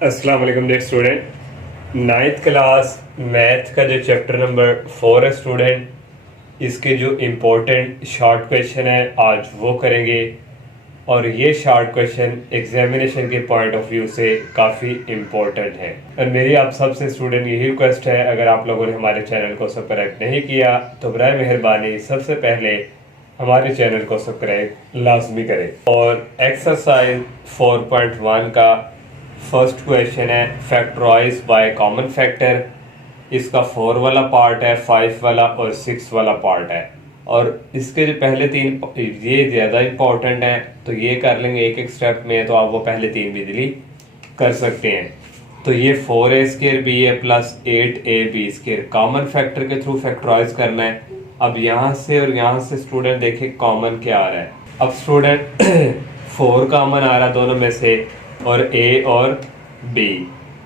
अस्सलाम वालेकुम dear student. Ninth class math का जो चैप्टर नंबर 4 है स्टूडेंट, इसके जो इम्पोर्टेंट शॉर्ट क्वेश्चन है आज वो करेंगे। और ये शॉर्ट क्वेश्चन एग्जामिनेशन के पॉइंट ऑफ व्यू से काफ़ी इम्पोर्टेंट है। और मेरी आप सबसे स्टूडेंट यही रिक्वेस्ट है, अगर आप लोगों ने हमारे चैनल को सब्सक्राइब नहीं किया तो बराए मेहरबानी सबसे पहले हमारे चैनल को सब्सक्राइब लाजमी करें। और एक्सरसाइज 4.1 का फर्स्ट क्वेश्चन है फैक्टराइज बाय कॉमन फैक्टर। इसका 4 वाला पार्ट है, 5 वाला और 6 वाला पार्ट है। और इसके जो पहले तीन ये ज़्यादा इंपॉर्टेंट है, तो ये कर लेंगे एक एक स्टेप में, तो आप वो पहले तीन भी इजीली कर सकते हैं। तो ये 4a² b a plus 8a b square common factor के थ्रू फैक्टराइज करना है। अब यहाँ से और यहाँ से स्टूडेंट देखिए कॉमन क्या आ रहा है। अब स्टूडेंट 4 कॉमन आ रहा है दोनों में से, और a और b,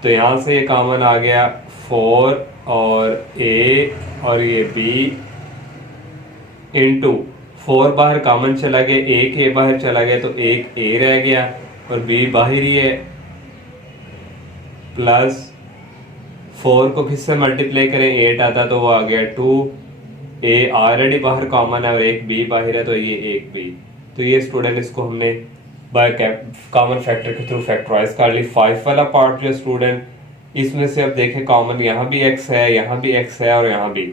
तो यहाँ से ये कॉमन आ गया 4 और a और ये b इंटू 4 बाहर कॉमन चला गया, एक a बाहर चला गया तो एक a रह गया और b बाहर ही है, प्लस 4 को किससे मल्टीप्लाई करें 8 आता तो वो आ गया 2, a ऑलरेडी बाहर कॉमन है और एक b बाहर है तो ये एक b। तो ये स्टूडेंट इसको हमने बाय कॉमन फैक्टर के थ्रू फैक्टराइज कर ली। 5 वाला पार्ट जो स्टूडेंट, इसमें से अब देखें कॉमन यहाँ भी x है, यहाँ भी x है और यहाँ भी,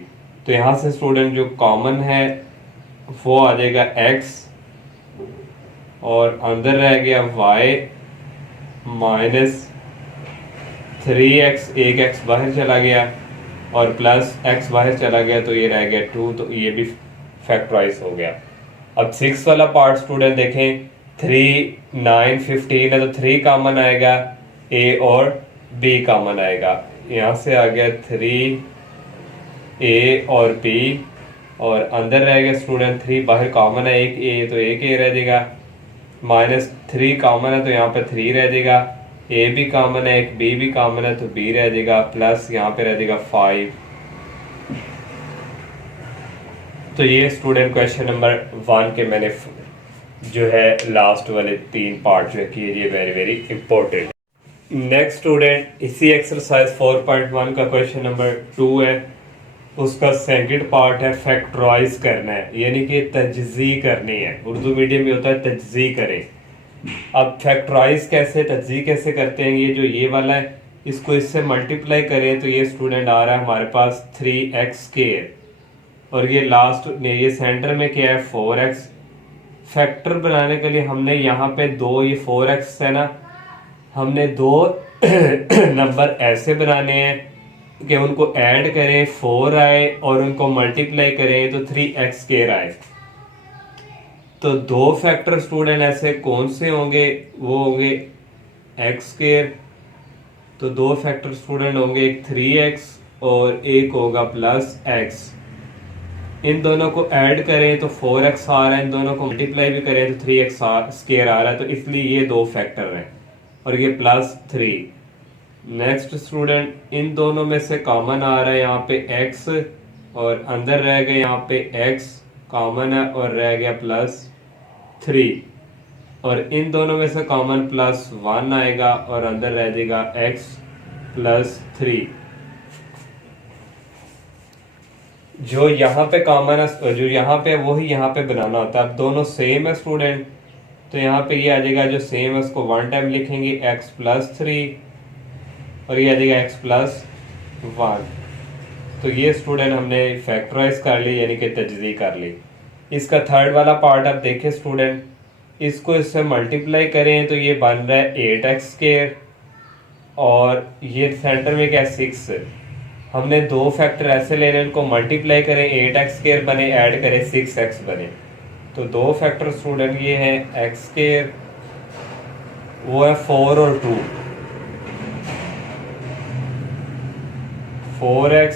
तो यहाँ से स्टूडेंट जो कॉमन है वो आ जाएगा x और अंदर रह गया y माइनस 3x, एक x बाहर चला गया और प्लस x बाहर चला गया तो ये रह गया 2, तो ये भी फैक्टराइज हो गया। अब 6 वाला पार्ट स्टूडेंट देखें, 3, 9, 15 है तो 3 कॉमन आएगा, a और b कॉमन आएगा, यहाँ से आ गया 3a और b और अंदर रह गया स्टूडेंट 3 बाहर कॉमन है, एक a तो एक a रह जाएगा, माइनस 3 कॉमन है तो यहाँ पे 3 रह जाएगा, a भी कॉमन है, एक b भी कॉमन है तो b रह जाएगा, प्लस यहाँ पे रह जाएगा 5। तो ये स्टूडेंट क्वेश्चन नंबर 1 के मैंने जो है लास्ट वाले 3 पार्ट जो किए, ये very very important. Next student इसी एक्सरसाइज 4.1 का क्वेश्चन नंबर 2 है, उसका सेकंड पार्ट है फैक्टराइज करना है, यानी कि तजज़ी करनी है। उर्दू मीडियम में होता है तजज़ी करें। अब फैक्टराइज कैसे, तजज़ी कैसे करते हैं, ये जो ये वाला है इसको इससे मल्टीप्लाई करें तो ये स्टूडेंट आ रहा है हमारे पास 3x² और ये लास्ट ये सेंटर में क्या है 4x। फैक्टर बनाने के लिए हमने यहाँ पे दो, ये 4x है ना, हमने दो नंबर ऐसे बनाने हैं कि उनको ऐड करें 4 आए और उनको मल्टीप्लाई करें तो 3x² आए। तो दो फैक्टर स्टूडेंट ऐसे कौन से होंगे, वो होंगे x²। तो दो फैक्टर स्टूडेंट होंगे, एक 3x और एक होगा प्लस x। इन दोनों को ऐड करें तो 4x आ रहा है, इन दोनों को मल्टीप्लाई भी करें तो 3x² आ रहा है, तो इसलिए ये दो फैक्टर हैं और ये प्लस 3। नेक्स्ट स्टूडेंट इन दोनों में से कॉमन आ रहा है यहाँ पे x और अंदर रह गया यहाँ पे x कॉमन है और रह गया प्लस 3, और इन दोनों में से कॉमन प्लस 1 आएगा और अंदर रह जाएगा x प्लस 3। जो यहाँ पे कॉमन है, जो यहाँ पे वही यहाँ पे बनाना होता है। अब दोनों सेम है स्टूडेंट, तो यहाँ पे ये आ जाएगा जो सेम है उसको 1 टाइम लिखेंगे x प्लस 3 और ये आ जाएगा x प्लस 1। तो ये स्टूडेंट हमने फैक्टराइज कर ली, यानी कि तजज़ी कर ली। इसका थर्ड वाला पार्ट आप देखें स्टूडेंट, इसको इससे मल्टीप्लाई करें तो ये बन रहा है 8x² और ये सेंटर में क्या 6। हमने दो फैक्टर ऐसे लेने, उनको मल्टीप्लाई करें 8x² बने, ऐड करें 6x बने। तो दो फैक्टर स्टूडेंट ये हैं x², वो है 4 और 2, 4x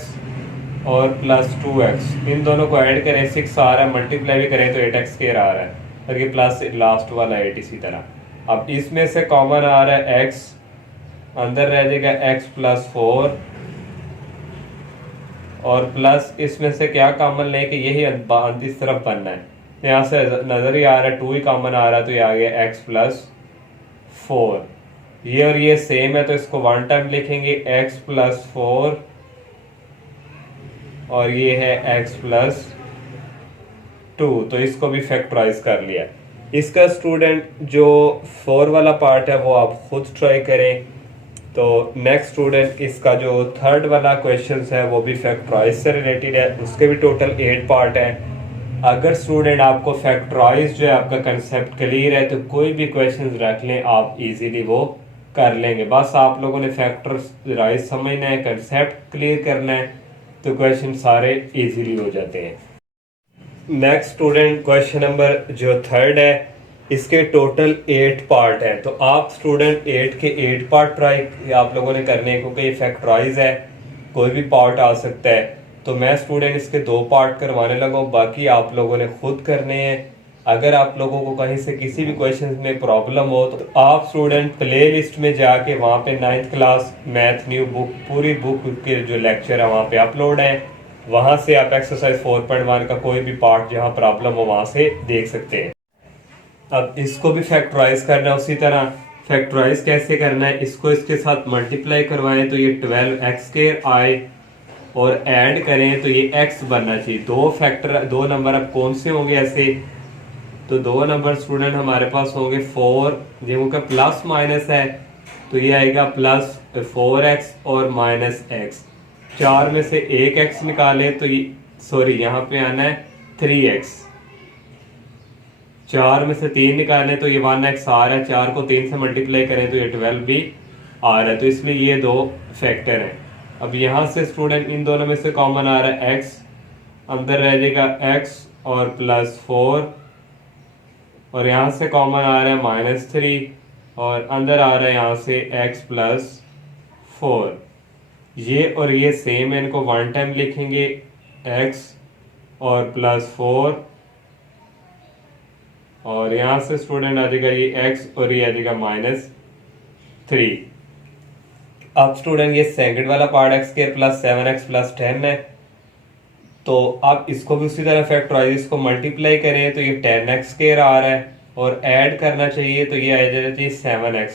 और प्लस 2x। इन दोनों को ऐड करें 6 आ रहा है, मल्टीप्लाई भी करें तो 8x² आ रहा है और ये प्लस लास्ट वाला 8 इसी तरह। अब इसमें से कॉमन आ रहा है x, अंदर रह जाएगा x प्लस 4 और प्लस इसमें से क्या कॉमन लें कि यही इस तरफ बनना है, यहाँ से नजर ही आ रहा है 2 ही कॉमन आ रहा है तो ये आ गया x प्लस 4 ये और ये सेम है तो इसको वन टाइम लिखेंगे x प्लस 4 और ये है x प्लस 2, तो इसको भी फैक्टराइज कर लिया। इसका स्टूडेंट जो 4 वाला पार्ट है वो आप खुद ट्राई करें। तो नेक्स्ट स्टूडेंट इसका जो थर्ड वाला क्वेश्चन है वो भी फैक्टराइज से रिलेटेड है, उसके भी टोटल 8 पार्ट है। अगर स्टूडेंट आपको फैक्टराइज जो है आपका कंसेप्ट क्लियर है तो कोई भी क्वेश्चन रख लें, आप इजीली वो कर लेंगे। बस आप लोगों ने फैक्टराइज समझना है, कंसेप्ट क्लियर करना है, तो क्वेश्चन सारे इजीली हो जाते हैं। नेक्स्ट स्टूडेंट क्वेश्चन नंबर जो थर्ड है, इसके टोटल 8 पार्ट हैं। तो आप स्टूडेंट 8 के 8 पार्ट ट्राई आप लोगों ने करने हैं, क्योंकि ये फैक्टराइज है, कोई भी पार्ट आ सकता है। तो मैं स्टूडेंट इसके 2 पार्ट करवाने लगा हूँ, बाकी आप लोगों ने खुद करने हैं। अगर आप लोगों को कहीं से किसी भी क्वेश्चन में प्रॉब्लम हो तो आप स्टूडेंट प्ले लिस्ट में जाके वहाँ पे 9th class math new book पूरी बुक के जो लेक्चर है वहाँ पे अपलोड है, वहाँ से आप एक्सरसाइज 4.1 का कोई भी पार्ट जहाँ प्रॉब्लम हो वहाँ से देख सकते हैं। अब इसको भी फैक्टराइज करना है, उसी तरह फैक्टराइज कैसे करना है, इसको इसके साथ मल्टीप्लाई करवाएं तो ये 12x² आए और ऐड करें तो ये x बनना चाहिए। दो नंबर अब कौन से होंगे ऐसे, तो 2 नंबर स्टूडेंट हमारे पास होंगे 4, जिनका प्लस माइनस है तो ये आएगा प्लस 4x और माइनस x। 4 में से एक x निकाले तो ये सॉरी यहाँ पे आना है 3x। 4 में से 3 निकालें तो ये 1x आ रहा है, 4 को 3 से मल्टीप्लाई करें तो ये 12 भी आ रहा है, तो इसलिए ये 2 फैक्टर हैं। अब यहाँ से स्टूडेंट इन दोनों में से कॉमन आ रहा है x, अंदर रह जाएगा x और प्लस 4, और यहाँ से कॉमन आ रहा है -3 और अंदर आ रहा है यहाँ से x प्लस 4। ये और ये सेम है, इनको वन टाइम लिखेंगे x और प्लस 4, और यहाँ से स्टूडेंट आ जाएगा ये x और ये आ जाएगा -3। अब स्टूडेंट ये सेकंड वाला part x² plus 7x plus 10 है, तो आप इसको भी उसी तरह फैक्टराइज, इसको मल्टीप्लाई करें तो ये 10x² आ रहा है और ऐड करना चाहिए तो ये आ जाना चाहिए 7x।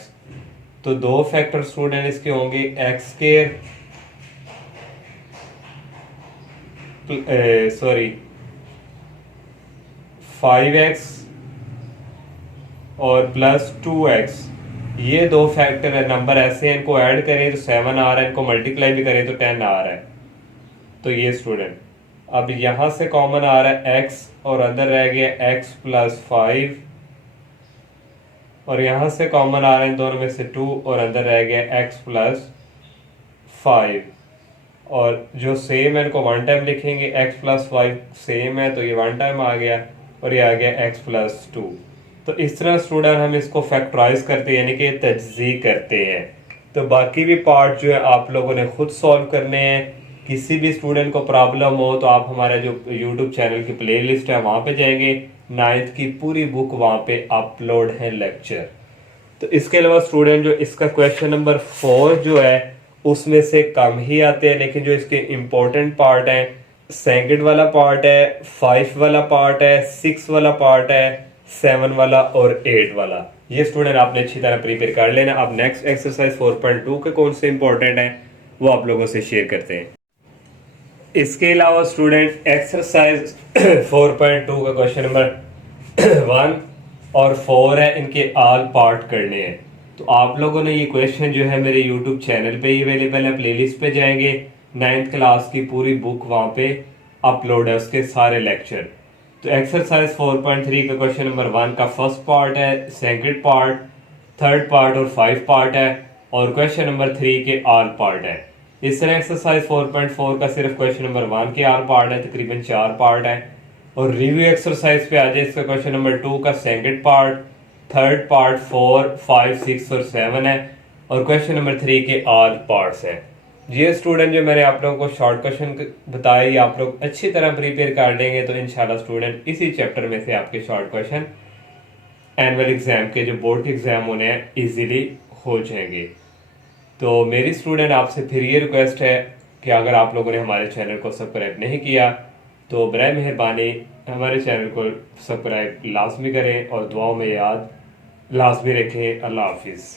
तो 2 फैक्टर स्टूडेंट इसके होंगे x² सॉरी 5x और प्लस 2x। ये 2 फैक्टर है, नंबर ऐसे हैं, इनको ऐड करें तो 7 आ रहा है, इनको मल्टीप्लाई भी करें तो 10 आ रहा है। तो ये स्टूडेंट अब यहां से कॉमन आ रहा है x और अंदर रह गया x प्लस 5, और यहां से कॉमन आ रहा है इन दोनों में से 2 और अंदर रह गया x प्लस 5, और जो सेम है इनको वन टाइम लिखेंगे, x प्लस 5 सेम है तो ये वन टाइम आ गया और ये आ गया x प्लस 2। तो इस तरह स्टूडेंट हम इसको फैक्टराइज करते हैं, यानी कि तजज़ी करते हैं। तो बाकी भी पार्ट जो है आप लोगों ने खुद सॉल्व करने हैं। किसी भी स्टूडेंट को प्रॉब्लम हो तो आप हमारा जो यूट्यूब चैनल की प्ले लिस्ट है वहाँ पे जाएंगे, 9th की पूरी बुक वहाँ पे अपलोड है लेक्चर। तो इसके अलावा स्टूडेंट जो इसका क्वेश्चन नंबर 4 जो है उसमें से कम ही आते हैं, लेकिन जो इसके इम्पोर्टेंट पार्ट हैं, सेकंड वाला पार्ट है, 5 वाला पार्ट है, 6 वाला पार्ट है, 7 वाला और 8 वाला, ये स्टूडेंट आपने अच्छी तरह प्रिपेयर कर लेना। अब नेक्स्ट एक्सरसाइज 4.2 के कौन से इंपॉर्टेंट हैं वो आप लोगों से शेयर करते हैं। इसके अलावा स्टूडेंट एक्सरसाइज 4.2 का क्वेश्चन नंबर 1 और 4 है, इनके ऑल पार्ट करने हैं। तो आप लोगों ने ये क्वेश्चन जो है मेरे यूट्यूब चैनल पे ही अवेलेबल है, प्लेलिस्ट पे जाएंगे, 9th क्लास की पूरी बुक वहाँ पे अपलोड है, उसके सारे लेक्चर। तो एक्सरसाइज 4.3 का क्वेश्चन नंबर 1 का फर्स्ट पार्ट है, सेकंड पार्ट, थर्ड पार्ट और 5 पार्ट है, और क्वेश्चन नंबर 3 के ऑल पार्ट है। इस तरह एक्सरसाइज 4.4 का सिर्फ क्वेश्चन नंबर 1 के ऑल पार्ट है, तकरीबन 4 पार्ट है। और रिव्यू एक्सरसाइज पे आ जाए, इसका क्वेश्चन नंबर 2 का सेकंड पार्ट, थर्ड पार्ट, 4, 5, 6 और 7 है, और क्वेश्चन नंबर 3 के ऑल पार्ट्स है। ये स्टूडेंट जो मैंने आप लोगों को शॉर्ट क्वेश्चन बताए, आप लोग अच्छी तरह प्रिपेयर कर लेंगे तो इंशाल्लाह स्टूडेंट इसी चैप्टर में से आपके शॉर्ट क्वेश्चन एनुअल एग्जाम के जो बोर्ड के एग्जाम होने हैं इजीली हो जाएंगे। तो मेरी स्टूडेंट आपसे फिर ये रिक्वेस्ट है कि अगर आप लोगों ने हमारे चैनल को सब्सक्राइब नहीं किया तो बराए मेहरबानी हमारे चैनल को सब्सक्राइब लाजमी करें और दुआओं में याद लाजमी रखें। अल्लाह हाफिज़।